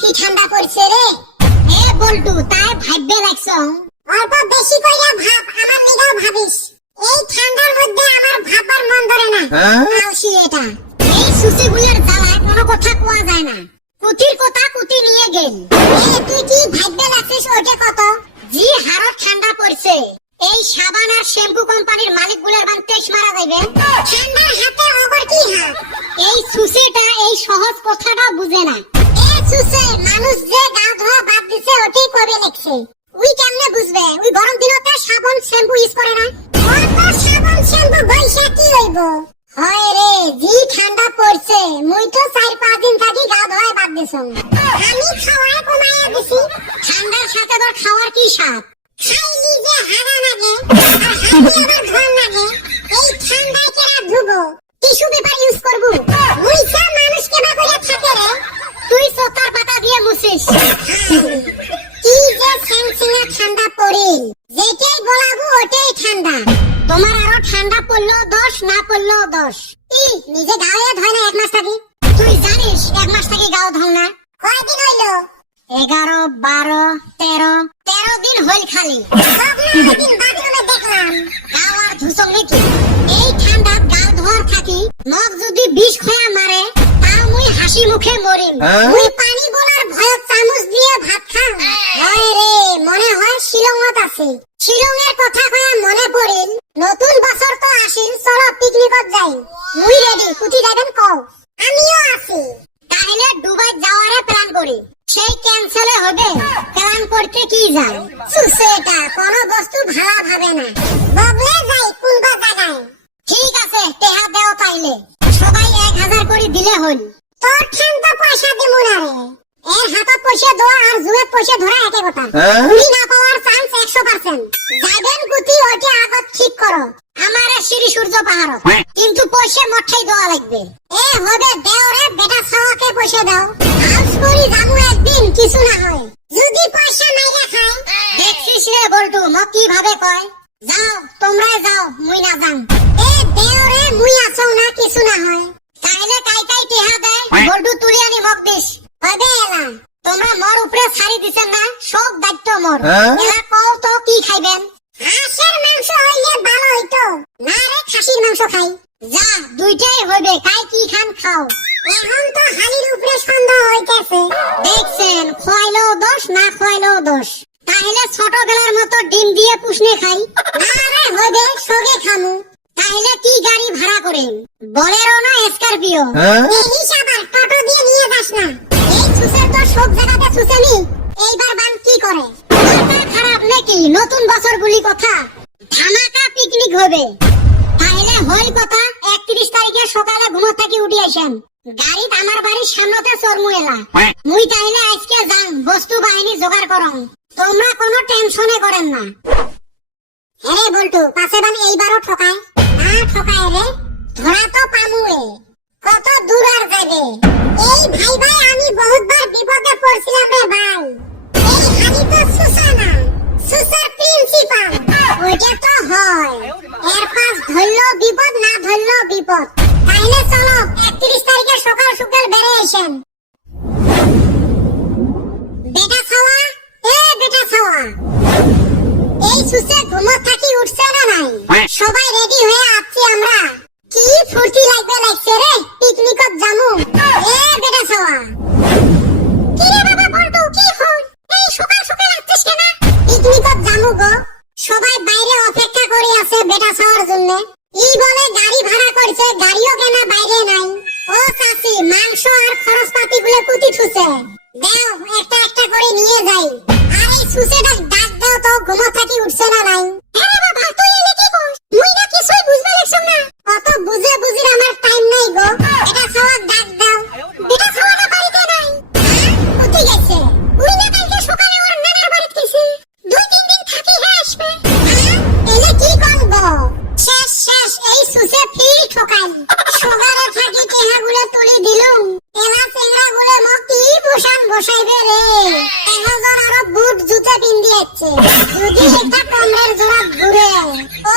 কি ঠান্ডা পড়ছে রে। এ বল্টু তাই ভাববে লাগছ অল্প বেশি কইরা ভাব, আমার লিগাও ভাবিস। এই ঠান্ডার মধ্যে আমার ভাবার মন ধরে না। আলসি এটা। এই সুসিগুলোর জ্বালায় কোনো কথা কোয়া যায় না। কুতির কথা কুতি নিয়ে গেল। এ তুই কি ভাববে লাগছিস ওটা কত? জি হারত ঠান্ডা পড়ছে। এই সাবান আর শ্যাম্পু কোম্পানির মালিকগুলোর বান তেজ মারা যাবে। ঠান্ডার হাতে অগর কি হাত? এই সুসিটা এই সহজ কথাটা বুঝে না। এ সুসে মানুষ যে গা ধোয়া বাদ দিছে ওটাই কবে লেখছে। উই কেমনে বুঝবে? উই গরম দিনতে সাবান শ্যাম্পু ইউজ করে না। ওর তো সাবান শ্যাম্পু বইসা কি হইব? হয় রে জি ঠান্ডা পড়ছে, মুই তো 4-5 দিন থাকি গা ধোয়া বাদ দিছম। আমি খাওয়ায় কমাইয়া দিছি। ঠান্ডার সাথে তোর খাওয়ার কি স্বাদ? খাইলি যে হাগা লাগে আর হাগি আবার ধোয়া লাগে। এই ঠান্ডায় কেরা ধুবো? টিস্যু পেপার ইউজ করবো। মুই সা মানুষ কেবা করে থাকে রে। তুই সতার পাতা দিয়ে মুছিস। কি যে সেনসিনা ঠান্ডা পড়িল, যেটাই বলাবো ওটাই ঠান্ডা। তোমার আরো ঠান্ডা পড়লো 10, না পড়লো 10। নিজে গায়ে ধয় না 1 মাস থাকি? তুই জানিস 1 মাস থাকি গাও ধও না? কয়দিন হইলো? 11, 12, 13 দিন হইল খালি। দিন বাথরুমে দেখলাম গাও আর ধুসং নাকি। এই ঠান্ডা গাও ধোয়ার থাকি মগ যদি বিষ খয়া মারে তাও মুই হাসি মুখে মরিম। মুই পানি বলার ভয়ত চামচ দিয়ে ভাত খাম। হয় রে মনে হয় শিলংত আছি। শিলংয়ের কথা কয়া মনে পড়িল নতুন বছর তো আসিল, চলো পিকনিকত যাই। মুই রেডি, কুতি যাবেন কও? আমিও আছি। তাহলে দুবাই যাওয়ারে প্ল্যান করি। সেই ক্যান্সেল হবে? প্ল্যান করতে কি যায়? সুসেটা কোনো বস্তু ভালো ভাবে না। বগলে যাই কোনবা জায়গায়। ঠিক আছে টেহা দেও তাইলে। সবাই 1000 করে দিলে হল। তোর ঠান্ডা পয়সা দিমু না রে। এর হাতত পয়সা দেওয়া আর জুয়েত পয়সা ধরা একই কথা। তুমি না পাওয়ার চান্স 100%। যাবেন কুতি ওটা আগত ঠিক করো। আমারে শ্রী সূর্য পাহাড়ত কিন্তু পয়সা মঠাই দেওয়া লাগবে। এ হবে দেও রে বেটা ছাওয়াকে পয়সা দাও। আজ করি যাবো একদিন কিছু না হয়। যদি পয়সা নাই রাখাই দেখছিস রে বল্টু মক কিভাবে কয়। যাও তোমরা যাও মুই না যাম। এ দেও রে মুই আছৌ না কিছু না হয়। তাইলে কাই কাই টেহা দেয় বল্টু তুলি আনি মক দিস। হবে এলা তোমরা মোর উপরে ছাড়ি দিছেন না, সব দায়িত্ব মোর। এলা কও তো কি খাইবেন? হাঁসের মাংস হইলে ভালো হইতো। না রে খাসির মাংস খাই। যা দুইটাই হবে, কাই কি খান খাও। এখন তো হালির উপরে সন্দেহ হইতেছে। দেখছেন খোয়াইলেও দোষ না খোয়াইলেও দোষ। তাহলে ছোটবেলার মতো ডিম দিয়ে পুষনে খাই। না রে হবে সগে খামু। তাহলে কি গাড়ি ভাড়া করেন? বলেরো না স্করপিও? এই হিসাব আর টোটো দিয়ে নিয়ে যাস না। এই সুসের তো সব জায়গাতে সুসেনি। এইবার বান কি করে? মাথা খারাপ নাকি? নতুন বছর বলি কথা। ধামাকা পিকনিক হবে। তাহলে হই কথা 31 তারিখে সকালে ঘুমো থাকি উঠি আইসেন। গাড়িত আমার বাড়ির সামনেতে চরমু এলা। মুই তাইলে আজকে যান বস্তু বাহিনী জোগাড় করং। তোমরা কোনো টেনশনে করেন না। হ্যাঁ বল্টু পাশে বান এইবারও ঠকায় না ঠকায় রে? ধরা তো পামুয়ে। কত দূর আর যাবে? এই ভাই ভাই আমি বহুতবার বিপদে পড়ছিলাম রে ভাই। এই হানি তো সুসা না, সুসার প্রিন্সিপাল। ওইটা তো হয়। এর পাশ ধরলো বিপদ, না ধরলো বিপদ। তাইলে চলো 31 তারিখে সকাল সকাল বেড়ে আসেন। বেটা ছাওয়া, এ বেটা ছাওয়া, এই সুসে ঘুমত থাকি উঠছে না নাই? সবাই রেডি হয়ে আসছি আমরা। কি ফুর্তি লাগছে রে, পিকনিকত যামু। এ বেটা ছাওয়া। কি রে বাবা বল্টু কি হল? এই সকাল সকাল আসছিস কেন? পিকনিকত যামু গো। সবাই বাইরে অপেক্ষা করে আছে বেটা ছাওয়ার জন্য। ই বলে গাড়ি ভাড়া করছে, গাড়িও কেনা বাইরে নাই। ও চাচি মাংস আর খরচপাতি গুলো কুতি ঠুছে দেও, একটা একটা করে নিয়ে যাই। আর এই সুসেটা ডাক দাও তো ঘুমো থাকি উঠছে না নাই? আরে বাবা তুই এলে কি কস? মুই না কিছুই বুঝতে লাগছম না। অত বুঝে বুঝির আমার টাইম নাই গো। এটা ছাওয়া ডাক দাও। এটা ছাওয়াটা বাড়িতে নাই। কোথায় গেছে? উই না কালকে সকালে ওর নানার বাড়িতে গেছে। 2-3 দিন থাকি হে আসবে। এলে কি করব? শেষ শেষ এই সুসে ফির ঠকাই। সগারে থাকি টেহাগুলো তুলি দিলুম। এলা চেংড়াগুলো মক কি পোশাক বসাইবে রে? এহজন আরো বুট জুতা পিন্দি আছে। যদি একটা কমরের জোড়া ঘুরে ও